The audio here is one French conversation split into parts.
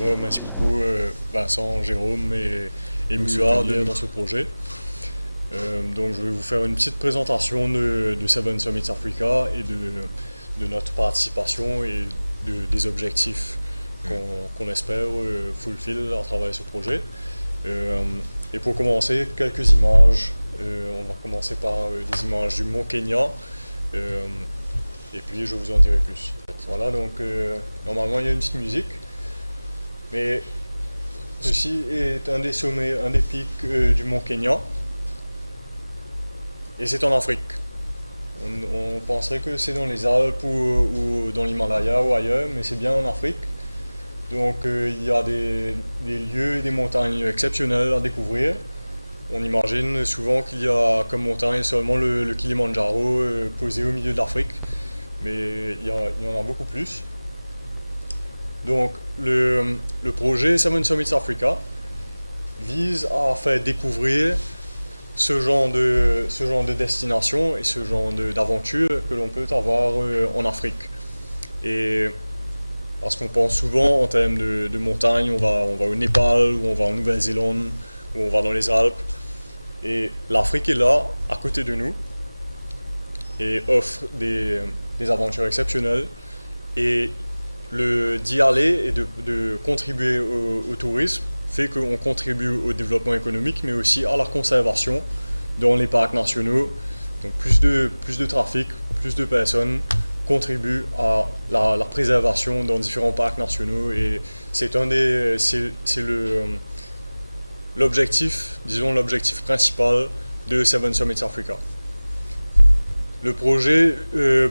va, merci beaucoup Vincent, Jérôme et Moussa dans ce projet. Donc je vais vous faire une petite présentation de Seven Summits Africa et de notre participation et des objectifs qu'on espère fulfill à travers ce projet. Et pour commencer, quelques images. On va commencer par des images du Mont Kenya. Et puis je vous en dirai plus. Voilà, donc normalement il y a une petite musique. Mais ceci est un des sommets, un des pics du Mont Kenya. Et c'est en Afrique. On penserait que c'est dans les Alpes ou dans l'Himalaya ou ailleurs, mais c'est bien en Afrique. Donc il y a des lieux et des montagnes exceptionnelles à découvrir. On imagine souvent qu'il y a comme montagne seulement le Kilimandjaro posé au milieu de l'Afrique, mais il y en a beaucoup plus. Donc le projet Seven Summits Africa vise à faire découvrir ce genre de destination et ce genre d'aventure que l'on peut avoir en Afrique. Et parce qu'on pense souvent en termes de montagne, on va au Népal, ou on va en Nouvelle-Zélande, ou on va dans les Alpes. Et l'Afrique est là, à côté de nous, et offre des aventures exceptionnelles. Et d'y aller et de contribuer au tourisme fait qu'on contribue au développement économique, mais aussi à la conservation dans les parcs nationaux. Donc plus de trafic, plus de personnes contribuent à la préservation dans différents parcs nationaux, et c'est l'objectif principal de Seven Summits Africa. Le projet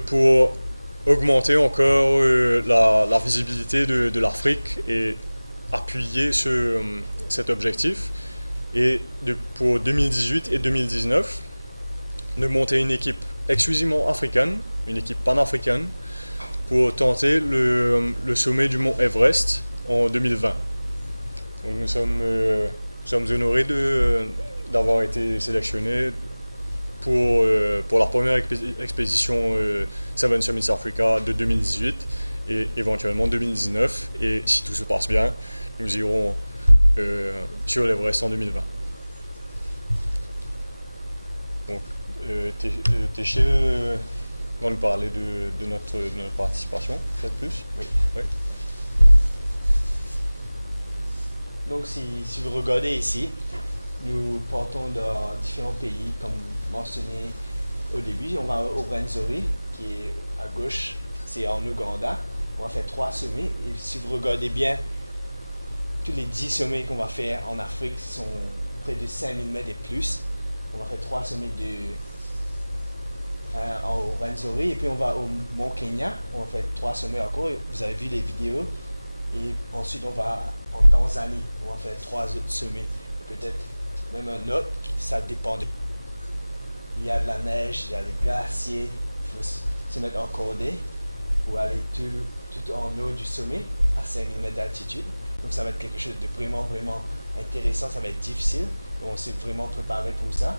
pour augmenter encore la visibilité de l'Afrique et appuyer cet objectif, et pour 2018 et 2019 de monter une équipe exclusivement africaine, une équipe panafricaine, pour tenter le sommet du mont Everest en 2020. Donc nous sommes honorés d'avoir été sélectionnés pour la première expédition Seven Summits Africa de 2018 et éventuellement 2019, et si tout se passe bien, nous irons sur l'Everest en 2020. Donc Téché va nous parler de notre participation, peut-être plus. Oui. Oui. Donc si vous regardez ici, nous partons dans différents pays, comme mentionné au début. On va au Rwenzori, qui est à gauche, c'est en Ouganda. On va faire 3 sommets, et si vous regardez bien, tous les 10 sommets qu'on va faire en Afrique sont près de 5000 mètres et plus. On va faire 3 sommets au Rwenzori, et puis on va au Mont Kenya. On va faire 3 sommets encore, vous avez vu les vidéos. Et ensuite on va en Tanzanie, on va faire 3 autres sommets, et peut-être même un autre, ça dépend. Il y a de la neige, il y a des glaciers, il faut se mettre en cordée pour aller tout en haut du sommet, à 5000 mètres d'altitude. Donc ça va être quelque chose de vraiment, vraiment intéressant, ça va être difficile, mais on s'est vraiment préparé pour ça.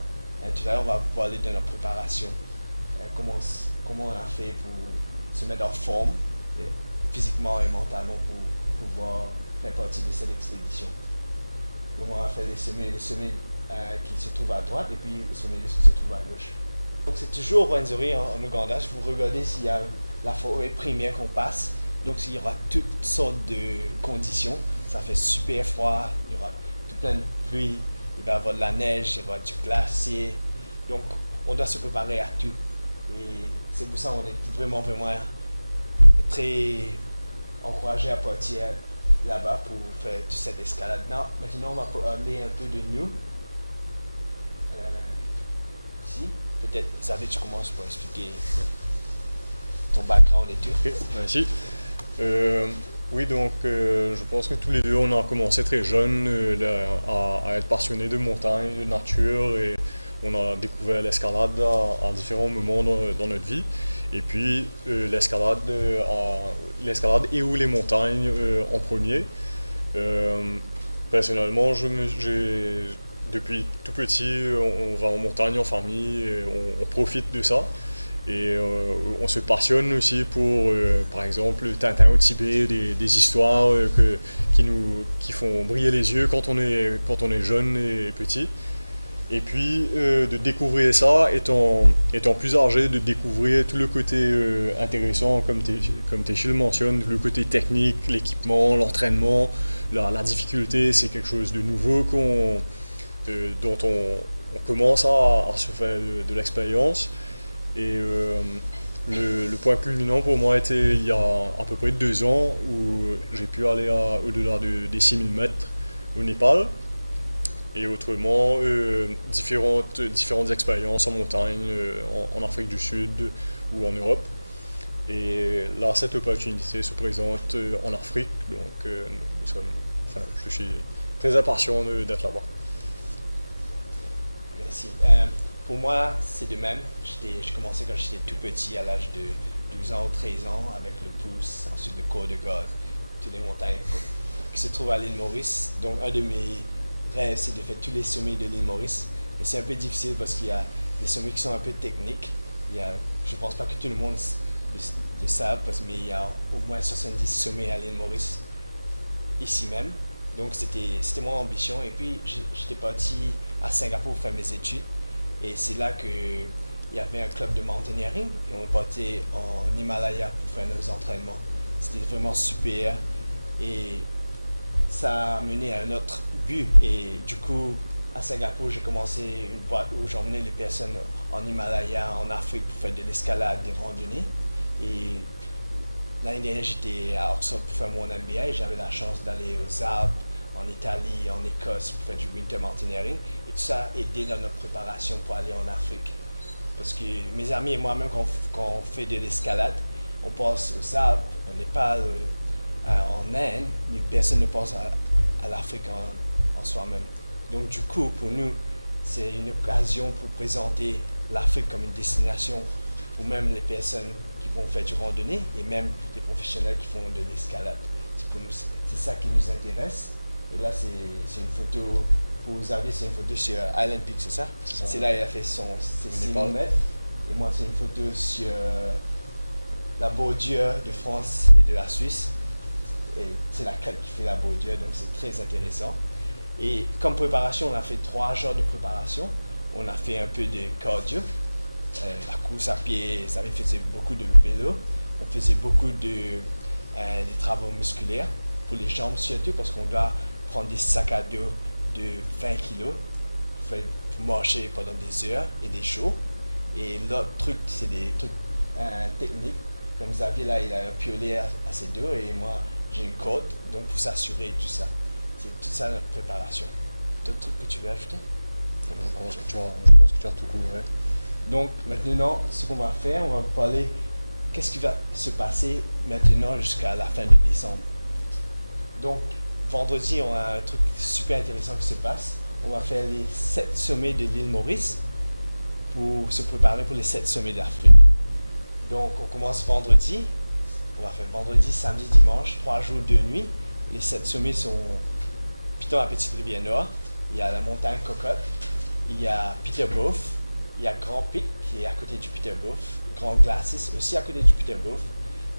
Tout à l'heure, on va parler de notre préparation, comment on a fait pour se mettre en forme, physiquement et mentalement, pour pouvoir faire partie de cette expédition. Donc on va faire le sommet qui se trouve à droite, et puis le sommet qui se trouve à gauche. Donc c'est toujours au Rwenzori en Ouganda. Je vous regardez s'il y a la forêt primaire qu'on passe. Donc il y aura toutes sortes de conditions. Ça fait super froid, il y aura tout plein de pluie, il va y avoir de la neige, il y aura du glacier. Donc on doit se préparer à tout. Et c'est pour ça qu'on est vraiment, vraiment très encouragé à partir là-bas pour faire toute cette escalade. Maintenant, on va parler un peu de nous. Ici, peut-être, Xavier, tu commences pour expliquer ton background et tout. Ok, merci. Oui, donc je pense que tous les deux, on a commencé très jeunes à être passionnés de montagne, de nature, et on a découvert l'escalade à différents moments dans notre vie. Et puis l'escalade et ou les montagnes en premier. Personnellement, depuis tout petit, on va en montagne en famille, et on profite de ça. Et on se passionne aussi pour, par exemple, Tintin au Tibet, des histoires qui font briller les yeux quand on est jeune et petit. Et puis de découvrir ça, étant plus âgé, de découvrir tout le côté intéressant, comme Téchil mentionne, le côté technique, l'équipement, l'entraînement, la difficulté, c'est quelque chose de nouveau dont on commence à se faire de l'expérience. Et le point culminant pour moi était il y a à peu près 2 ans où j'ai pu aller au-delà des 6000 mètres au Népal. Et autrement, différentes expériences en montagne, en Afrique du Sud ou en Europe. Et là, cette opportunité se présente en Afrique, donc je suis très impatient d'être là-bas. Merci. Pour moi, c'est de même. J'ai commencé quand j'étais tout petit, à l'âge de 12 ans ou 13 ans, avec le pouce, ensuite le Côte de God, toutes les montagnes qui se trouvent à l'île Maurice. Donc, un de mes rêves, c'est de faire tous les sommets de l'île Maurice. Et c'est un peu difficile parce qu'il y a des sommets qui sont un peu techniques. Je ne pense pas que tout le monde le savent, mais il y a au moins 70 sommets à l'île Maurice, ici même. Donc, c'était mon ambition. Et puis, j'étais parti à Singapour pour faire mes études. Et c'est là qu'il y avait un club de mountaineering. Et on partait en Himalaya pour faire nos entraînements. C'était vraiment super. Et ça a mené à un autre but. Et du coup, à Singapour, j'ai commencé une boîte où j'emmenais les personnes en Himalaya, en Afrique, pour faire de l'escalade, des randonnées. Et l'année dernière, j'étais à Oxford pour faire mon MBA et j'avais la chance d'aller aux Alpes, en Italie, en Écosse pour faire du winter mountaineering. Et tout ça a aidé dans notre préparation pour aller en Afrique. Parce que mes amis et moi-même, quand on fait de l'escalade, on passe aux Alpes, au Népal, en Inde, mais personne ne pense à l'Afrique en soi-même. Donc du coup, pour nous, c'est une occasion pour présenter l'Afrique comme une destination pour même les personnes qui vont faire du randonnée et même les professionnels qui font de l'escalade. Pour nous, c'est ça qui nous intéresse. Et là, c'est une photo, pour Xavier, c'est une photo sur Island Peak, c'est ça? C'est là qu'il a fait ses 6 mètres. Et moi, c'est une photo sur la bordure de France et de la Suisse. Et c'est la crête qui fait la bordure, donc c'est très intéressant. Et comme préparation, on a fait 3 jours de préparation. On a fait un peu de cardio, la course à pied, ça faisait beaucoup de vélo. On faisait beaucoup des travaux musculaires, pour les jambes surtout, parce qu'on doit prendre des sacs à dos de 20 kilos pour marcher pendant des heures et des shows. Et l'autre truc, c'est des trucs techniques. Comme Xavier, là, il a un piolet à ses dos et moi, j'ai une côte, donc pour s'assurer tout ça. C'est toute ça notre préparation. D'autres trucs que tu veux ajouter? Je pense que tu as tout couvert. Donc maintenant, ce qu'on va faire, on va vous parler qu'est-ce qui va se passer maintenant jusqu'à la fin de décembre. Donc vendredi, on a un truc super intéressant qui se passe. On va faire les 7 sommets de l'île Maurice pour se préparer pour les 7 sommets d'Afrique. Donc on commence vendredi. On va faire vendredi, samedi, dimanche, 3 jours, 2 nuits. Les 7 sommets sont Piton à Petite-Rivière-Nord, il y a la montagne Cocotte, il y a Peterboth, il y a Grand Pic qui est à côté du Peterboth, Grand Glacis aussi à côté du Peterboth,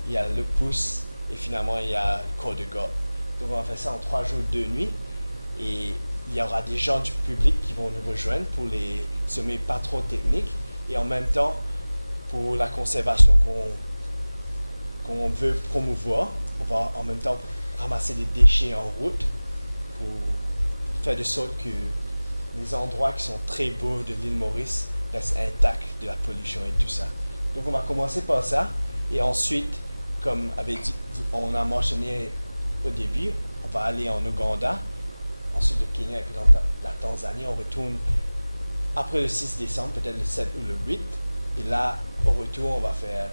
il y a Le Pouce et finalement il y a Côte de God. Donc on va faire ça en 3 jours, 2 nuits et il y aura des gens du public qui vont nous rejoindre pour les sommets pas trop techniques et en même temps pour la conservation qu'on veut promouvoir, on va en même temps ramasser des déchets en route pour faire de sorte que les endroits qui sont très beaux de l'île Maurice restent intacts de la pollution et tout ça. Donc on va commencer par ça et ensuite, comme on a mentionné au début, on va aller en Ouganda, ensuite le Kenya et puis dans la Tanzanie. On retourne après le 6 décembre, peut-être le 7 ou le 8. Et là, au retour, on va faire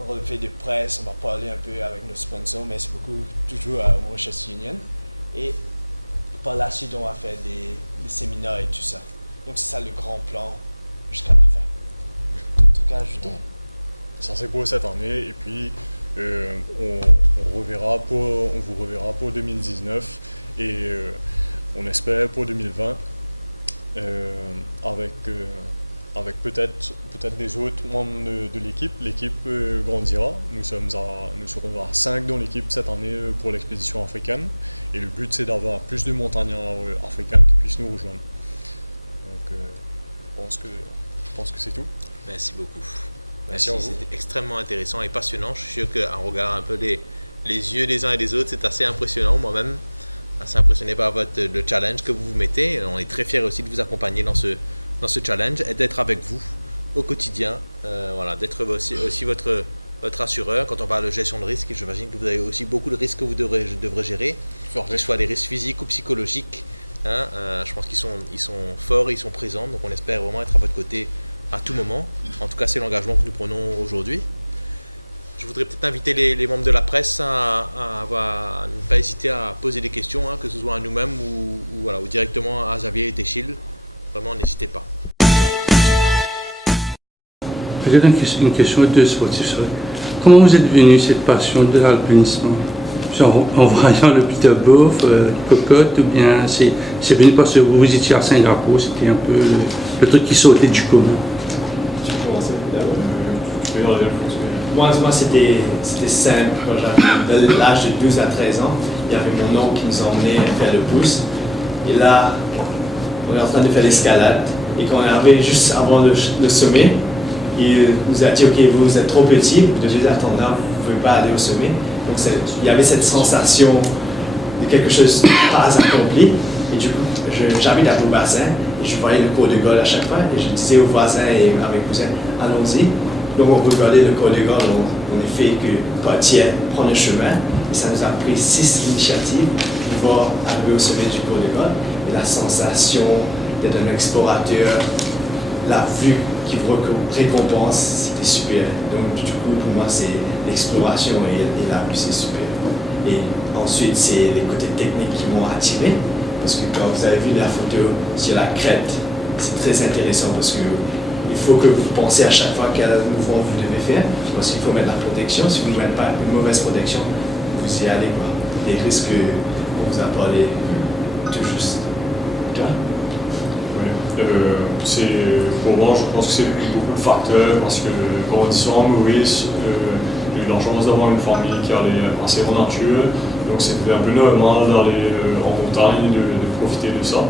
un relevé de presse, on va parler un peu avec nos sponsors, mais c'est toujours à Mauritius Union. Et par la suite, on va faire des séminaires et tout ça. Donc c'est ça le grand plan jusqu'à la fin. D'autres trucs à ajouter? Ça c'est pour cette année et puis on vous reverra pour 2019 et on espère pour 2020 avec avec peut-être des autres membres de l'équipe. L'équipe grandira. Nous serons à 5 dans l'équipe cette année pour l'expédition africaine. Et le but, c'est d'avoir plus de montagnards africains qui puissent nous rejoindre. Donc, je pense que c'est tout. Merci beaucoup. Merci à vous. C'était extrêmement intéressant et passionnant. Je suis sûr qu'en regardant un peu les yeux des uns et des autres, c'est assez impressionnant. Moi-même, assez impressionné par le challenge que vous vous mettez. On est très fiers aussi de vous accompagner dans ce challenge et d'être avec vous au quotidien. Voilà, d'être aussi votre assureur. Quand on parle de gestion de risque, j'imagine que vous avez aussi beaucoup de risques que vous devrez gérer, que ce soit des risques physiques ou psychologiques. Je pense qu'ils sont forts, ils sont présents. Donc on espère vraiment être à votre côté à tout moment. En tout cas, c'est l'engagement que nous prenons aujourd'hui. Je voudrais peut-être inviter les membres de la presse à ne pas hésiter à poser des questions, que ce soit à nous-mêmes ou directement à Xavier et Téchil. Vraiment, n'hésitez pas. Peut-être une question de sportif. Comment vous êtes venu cette passion de l'alpinisme? Genre en voyant le Peterbof, Cocotte, ou bien c'est venu parce que vous étiez à Singapour, c'était un peu le truc qui sautait du commun? Moi, c'était simple. Quand j'avais de l'âge de 12 à 13 ans, il y avait mon oncle qui nous emmenait faire le pouce. Et là, on est en train de faire l'escalade. Et quand on est arrivé juste avant le sommet, il nous a dit, ok, vous êtes trop petit, vous devez attendre là, vous ne pouvez pas aller au sommet. Donc il y avait cette sensation de quelque chose pas accompli. Et du coup, j'habite à Beaubassin et je voyais le cours de Gaulle à chaque fois. Et je disais aux voisins et à mes cousins, allons-y. Donc on regardait le cours de Gaulle, on a fait que partir, prendre le chemin. Et ça nous a pris 6 initiatives pour pouvoir arriver au sommet du cours de Gaulle. Et la sensation d'être un explorateur, la vue qui vous récompense, c'était super. Donc du coup, pour moi, c'est l'exploration et la vue, c'est super. Et ensuite, c'est les côtés techniques qui m'ont attiré. Parce que quand vous avez vu la photo sur la crête, c'est très intéressant parce que il faut que vous pensez à chaque fois quel mouvement vous devez faire. Parce qu'il faut mettre la protection. Si vous ne mettez pas une mauvaise protection, vous y allez, quoi. Les risques qu'on vous a parlé tout juste. Toi? Pour moi, je pense que c'est beaucoup de facteurs parce que grandissant à Maurice, j'ai eu la chance d'avoir une famille qui allait assez en nature, donc c'était un peu normal d'aller en montagne, de profiter de ça.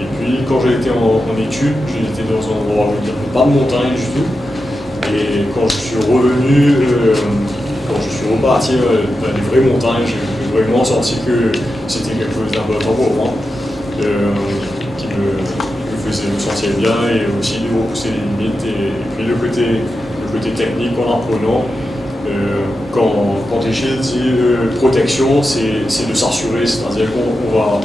Et puis quand j'ai été en études, j'étais dans un endroit où il n'y avait pas de montagne du tout. Et quand je suis revenu, quand je suis reparti dans les vraies montagnes, j'ai vraiment senti que c'était quelque chose d'important pour moi, qui me faisait me sentir bien et aussi de repousser les limites. Et puis le côté technique en apprenant, quand Téchil dit protection, c'est de s'assurer, c'est-à-dire qu'on va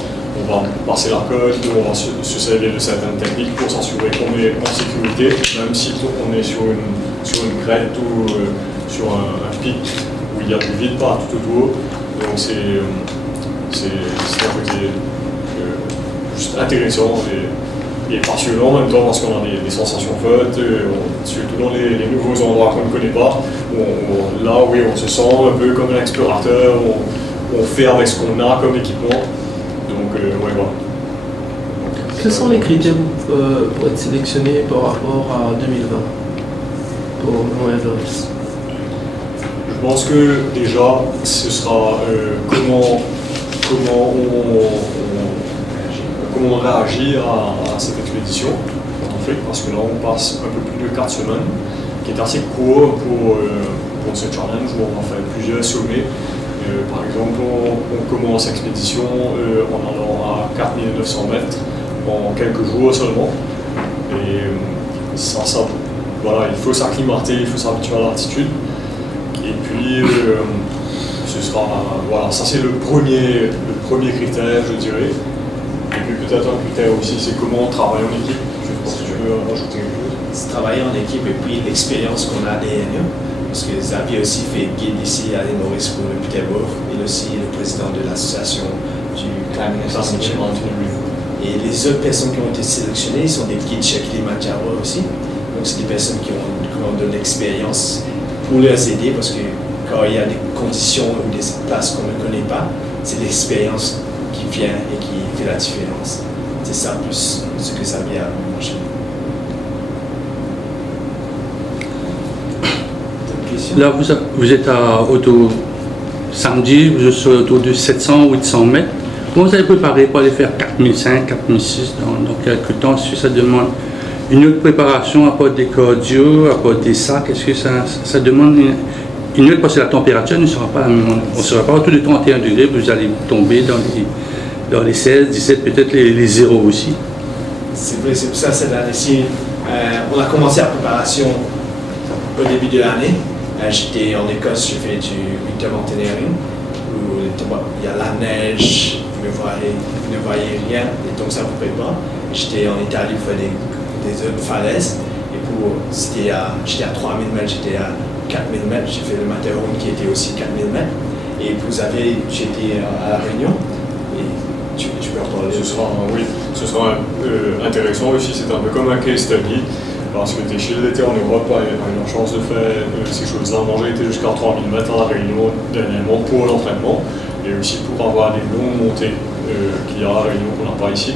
passer la côte, on va se servir de certaines techniques pour s'assurer qu'on est en sécurité, même si on est sur une crête ou sur un pic où il y a du vide partout autour. Donc c'est un côté juste intéressant et passionnant en même temps parce qu'on a des sensations fortes, surtout dans les nouveaux endroits qu'on ne connaît pas. Là, oui, on se sent un peu comme un explorateur, on fait avec ce qu'on a comme équipement. Donc, ouais, voilà. Quels sont les critères pour être sélectionné par rapport à 2020 pour Mount Everest? Je pense que déjà, ce sera comment on réagit à cette expédition en Afrique, parce que là on passe un peu plus de 4 semaines, qui est assez court pour ce challenge où on va faire plusieurs sommets. Par exemple, on commence l'expédition en allant à 4900 mètres en quelques jours seulement. Et voilà, il faut s'acclimater, il faut s'habituer à l'altitude. Et puis, ce sera, voilà, ça c'est le premier critère, je dirais. Et puis peut-être un critère aussi, c'est comment on travaille en équipe. Je pense que tu veux rajouter quelque chose. C'est travailler en équipe et puis l'expérience qu'on a derrière nous. Parce que Xavier aussi fait guide ici à l'île Maurice pour le Peterbof. Il est aussi le président de l'association du Climbing Association. Et les autres personnes qui ont été sélectionnées sont des guides chez Kilimanjaro aussi. Donc c'est des personnes qui ont de l'expérience pour les aider parce que quand il y a des conditions ou des places qu'on ne connaît pas, c'est l'expérience qui vient et qui fait la différence. C'est ça plus ce que Xavier a mangé. aussi. Là, vous êtes samedi, vous êtes autour de 700, 800 mètres. Comment vous avez préparé pour aller faire 4005, 4006 dans quelques temps? Est-ce que ça demande une autre préparation à part des cardio, à part des sacs? Est-ce que ça demande une autre, parce que la température ne sera pas, on ne sera pas autour de 31 degrés, vous allez tomber dans les 16, 17, peut-être les 0 aussi. C'est vrai, c'est pour ça cette année-ci, on a commencé la préparation au début de l'année. J'étais en Écosse, j'ai fait du winter mountaineering, où il y a la neige, vous ne voyez rien, et donc ça ne vous paye pas. J'étais en Italie pour faire des autres falaises, et j'étais à 3000 mètres, j'étais à 4000 mètres, j'ai fait le Matterhorn qui était aussi 4000 mètres, et j'étais à La Réunion, et tu peux en parler. Ce sera intéressant aussi, c'est un peu comme un case study, parce que Téchill était en Europe, il a eu la chance de faire ces choses-là. Moi j'ai été jusqu'à 3000 mètres à La Réunion dernièrement pour l'entraînement, et aussi pour avoir des longues montées qu'il y a à La Réunion qu'on n'a pas ici.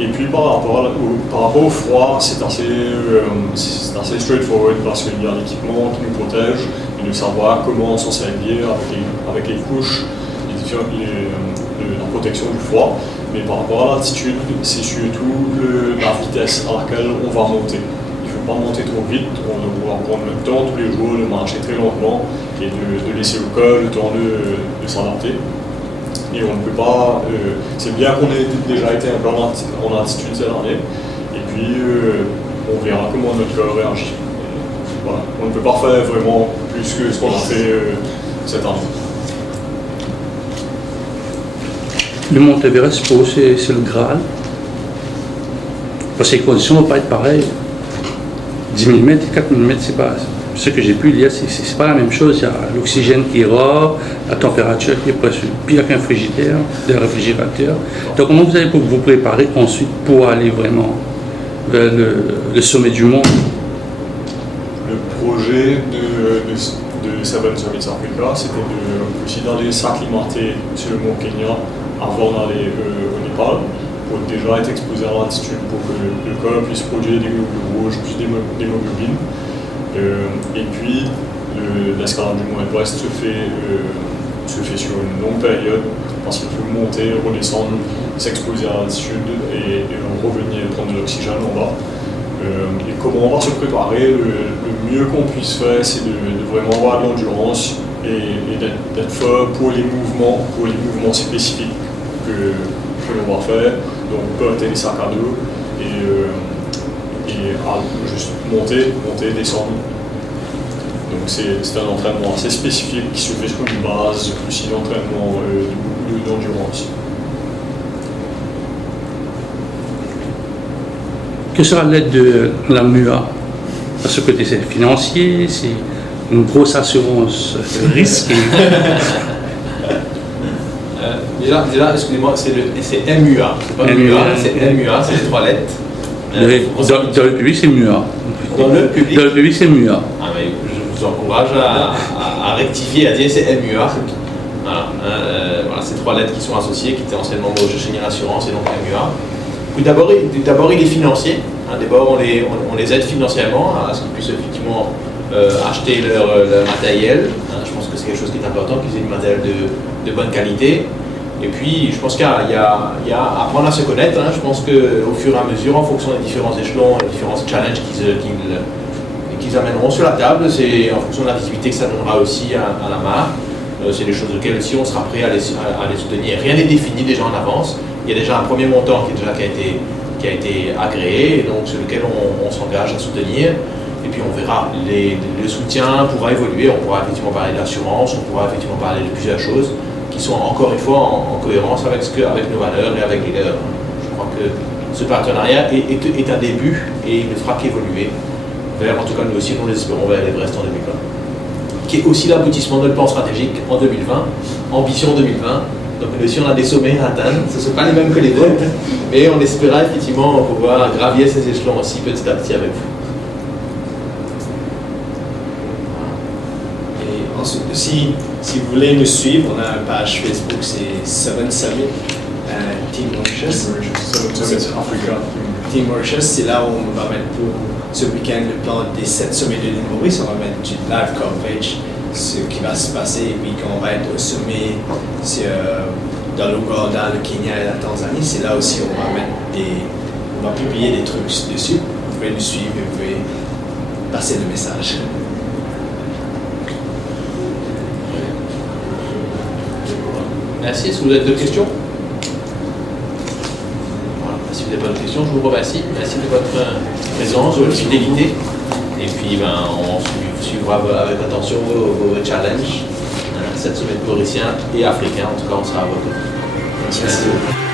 Et puis par rapport au froid, c'est assez straightforward parce qu'il y a l'équipement qui nous protège et de savoir comment s'en servir avec les couches, la protection du froid. Mais par rapport à l'altitude, c'est surtout la vitesse à laquelle on va monter. Il ne faut pas monter trop vite, on doit prendre le temps tous les jours de marcher très lentement et de laisser au corps le temps de s'adapter. Et on ne peut pas. C'est bien qu'on ait déjà été un peu en altitude cette année, et puis on verra comment notre corps réagit. Voilà. On ne peut pas faire vraiment plus que ce qu'on a fait cette année. Le Mont Everest, pour vous, c'est le Graal. Parce que les conditions ne vont pas être pareilles. 10 000 mètres et 4 000 mètres, c'est pas. Ce que j'ai pu lire, c'est pas la même chose. Il y a l'oxygène qui est rare, la température qui est presque pire qu'un réfrigérateur. Donc, comment vous allez vous préparer ensuite pour aller vraiment vers le sommet du monde? Le projet de Seven Summits Africa, c'était aussi d'aller s'acclimater sur le Mont Kenya avant d'aller au Népal, pour déjà être exposé à l'altitude, pour que le corps puisse produire des globules rouges, plus d'hémoglobine. Et puis, l'escalade du Mont Everest se fait sur une longue période, parce qu'il faut monter, redescendre, s'exposer à l'altitude et revenir prendre de l'oxygène en bas. Et comment on va se préparer, le mieux qu'on puisse faire, c'est de vraiment avoir de l'endurance et d'être fort pour les mouvements spécifiques que l'on va faire, donc porter des sacs à dos et juste monter, descendre. Donc c'est un entraînement assez spécifique qui se fait sur une base aussi d'entraînement d'endurance. Que sera l'aide de la MUA? Parce que c'est financier, c'est une grosse assurance risque. Déjà, excusez-moi, c'est MUA. C'est pas MUA, c'est MUA, c'est les 3 lettres. Dans le public, c'est MUA. Dans le public, c'est MUA. Ah, mais je vous encourage à rectifier, à dire c'est MUA. Voilà, ces 3 lettres qui sont associées, qui étaient anciennement Bauge Chenille Assurance et donc MUA. D'abord, il est financier. D'abord, on les aide financièrement à ce qu'ils puissent effectivement acheter leur matériel. Je pense que c'est quelque chose qui est important, qu'ils aient du matériel de bonne qualité. Et puis, je pense qu'il y a à apprendre à se connaître. Je pense qu'au fur et à mesure, en fonction des différents échelons, des différents challenges qu'ils amèneront sur la table, c'est en fonction de la visibilité que ça donnera aussi à la marque. C'est des choses auxquelles aussi on sera prêt à les soutenir. Rien n'est défini déjà en avance. Il y a déjà un premier montant qui a été agréé, et donc sur lequel on s'engage à soutenir. Et puis on verra. Le soutien pourra évoluer. On pourra effectivement parler de l'assurance, on pourra effectivement parler de plusieurs choses qui sont encore une fois en cohérence avec nos valeurs et avec les leurs. Je crois que ce partenariat est un début et il ne fera qu'évoluer vers, en tout cas nous aussi, nous l'espérons, vers l'Everest en 2020, qui est aussi l'aboutissement de notre plan stratégique en 2020, ambition 2020. Donc nous aussi on a des sommets à atteindre, ce ne sont pas les mêmes que les vôtres, mais on espéra effectivement pouvoir gravir ces échelons aussi petit à petit avec vous. Et ensuite, si vous voulez nous suivre, on a une page Facebook, c'est Seven Summit Team Mauritius. Summit Africa. Team Mauritius, c'est là où on va mettre pour ce week-end le plan des 7 sommets de l'île Maurice. On va mettre du live coverage, ce qui va se passer, et puis quand on va être au sommet dans l'Ouganda, le Kenya et la Tanzanie, c'est là aussi où on va publier des trucs dessus. Vous pouvez nous suivre et vous pouvez passer le message. Merci. Est-ce que vous avez d'autres questions? Voilà. Si vous n'avez pas de questions, je vous remercie. Merci de votre présence, de votre fidélité. Et puis, on suivra avec attention vos challenges, cette semaine mauricien et africain. En tout cas, on sera à vos côtés. Merci.